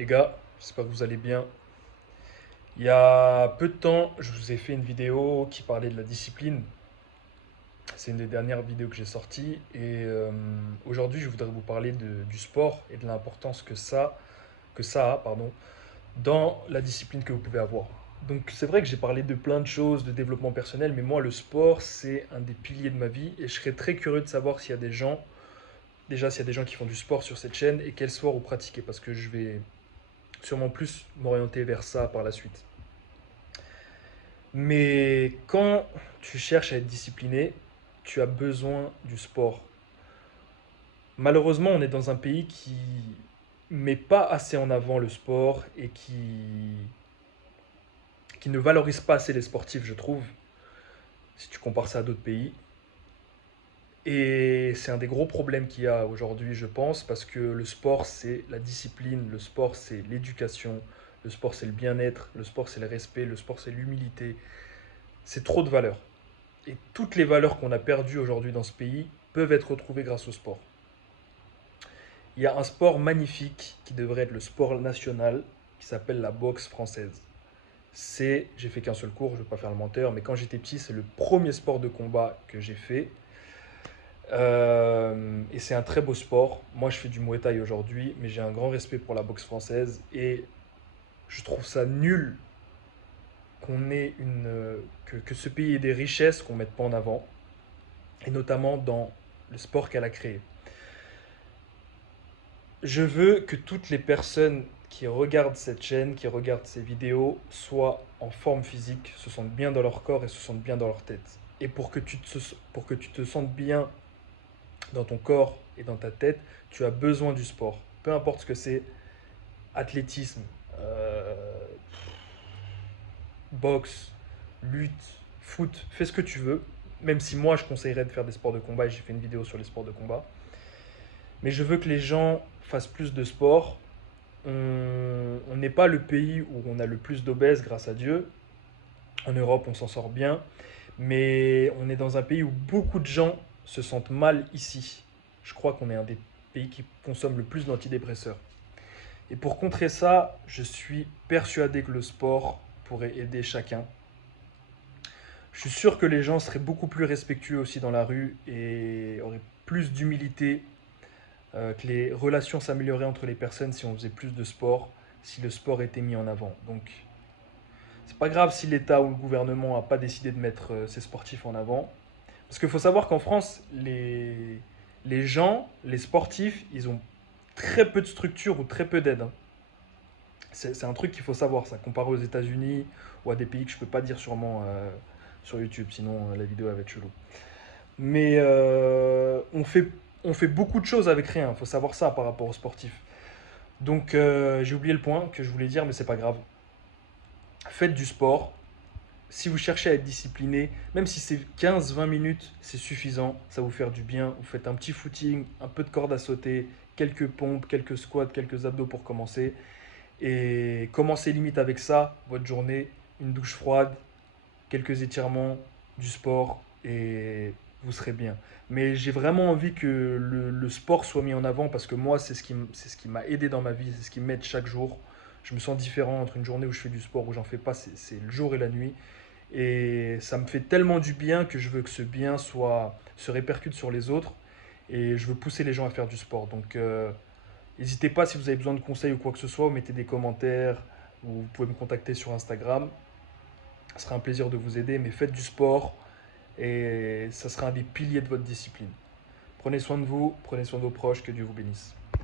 Les gars, j'espère que vous allez bien. Il y a peu de temps, je vous ai fait une vidéo qui parlait de la discipline. C'est une des dernières vidéos que j'ai sorties. Et aujourd'hui, je voudrais vous parler du sport et de l'importance que ça a, dans la discipline que vous pouvez avoir. Donc c'est vrai que j'ai parlé de plein de choses, de développement personnel, mais moi, le sport, c'est un des piliers de ma vie. Et je serais très curieux de savoir s'il y a des gens, déjà s'il y a des gens qui font du sport sur cette chaîne et quel sport vous pratiquez, parce que je vais sûrement plus m'orienter vers ça par la suite. Mais quand tu cherches à être discipliné, tu as besoin du sport. Malheureusement, on est dans un pays qui met pas assez en avant le sport et qui ne valorise pas assez les sportifs, je trouve, si tu compares ça à d'autres pays. Et c'est un des gros problèmes qu'il y a aujourd'hui, je pense, parce que le sport, c'est la discipline, le sport, c'est l'éducation, le sport, c'est le bien-être, le sport, c'est le respect, le sport, c'est l'humilité. C'est trop de valeurs. Et toutes les valeurs qu'on a perdues aujourd'hui dans ce pays peuvent être retrouvées grâce au sport. Il y a un sport magnifique qui devrait être le sport national, qui s'appelle la boxe française. J'ai fait qu'un seul cours, je ne vais pas faire le menteur, mais quand j'étais petit, c'est le premier sport de combat que j'ai fait. Et c'est un très beau sport. Moi, je fais du Muay Thai aujourd'hui, mais j'ai un grand respect pour la boxe française. Et je trouve ça nul que ce pays ait des richesses qu'on ne mette pas en avant, et notamment dans le sport qu'elle a créé. Je veux que toutes les personnes qui regardent cette chaîne, qui regardent ces vidéos, soient en forme physique, se sentent bien dans leur corps et se sentent bien dans leur tête. Et pour que tu te sentes bien dans ton corps et dans ta tête, tu as besoin du sport. Peu importe ce que c'est, athlétisme, euh, boxe, lutte, foot, fais ce que tu veux. Même si moi je conseillerais de faire des sports de combat et j'ai fait une vidéo sur les sports de combat. Mais je veux que les gens fassent plus de sport. On n'est pas le pays où on a le plus d'obèses, grâce à Dieu. En Europe, on s'en sort bien. Mais on est dans un pays où beaucoup de gens se sentent mal ici. Je crois qu'on est un des pays qui consomme le plus d'antidépresseurs. Et pour contrer ça, je suis persuadé que le sport pourrait aider chacun. Je suis sûr que les gens seraient beaucoup plus respectueux aussi dans la rue et auraient plus d'humilité, que les relations s'amélioreraient entre les personnes si on faisait plus de sport, si le sport était mis en avant. Donc, c'est pas grave si l'État ou le gouvernement n'a pas décidé de mettre ces sportifs en avant. Parce qu'il faut savoir qu'en France, les gens, les sportifs, ils ont très peu de structure ou très peu d'aide, hein. C'est un truc qu'il faut savoir, ça, comparé aux États-Unis ou à des pays que je peux pas dire sûrement sur YouTube, sinon la vidéo va être chelou. Mais on fait beaucoup de choses avec rien, il faut savoir ça par rapport aux sportifs. Donc j'ai oublié le point que je voulais dire, mais c'est pas grave. Faites du sport. Si vous cherchez à être discipliné, même si c'est 15-20 minutes, c'est suffisant, ça va vous faire du bien. Vous faites un petit footing, un peu de corde à sauter, quelques pompes, quelques squats, quelques abdos pour commencer. Et commencez limite avec ça, votre journée, une douche froide, quelques étirements, du sport, et vous serez bien. Mais j'ai vraiment envie que le sport soit mis en avant parce que moi, c'est ce qui m'a aidé dans ma vie, c'est ce qui m'aide chaque jour. Je me sens différent entre une journée où je fais du sport, où j'en fais pas, c'est le jour et la nuit. Et ça me fait tellement du bien que je veux que ce bien se répercute sur les autres. Et je veux pousser les gens à faire du sport. Donc, n'hésitez pas si vous avez besoin de conseils ou quoi que ce soit, mettez des commentaires ou vous pouvez me contacter sur Instagram. Ce sera un plaisir de vous aider, mais faites du sport et ça sera un des piliers de votre discipline. Prenez soin de vous, prenez soin de vos proches, que Dieu vous bénisse.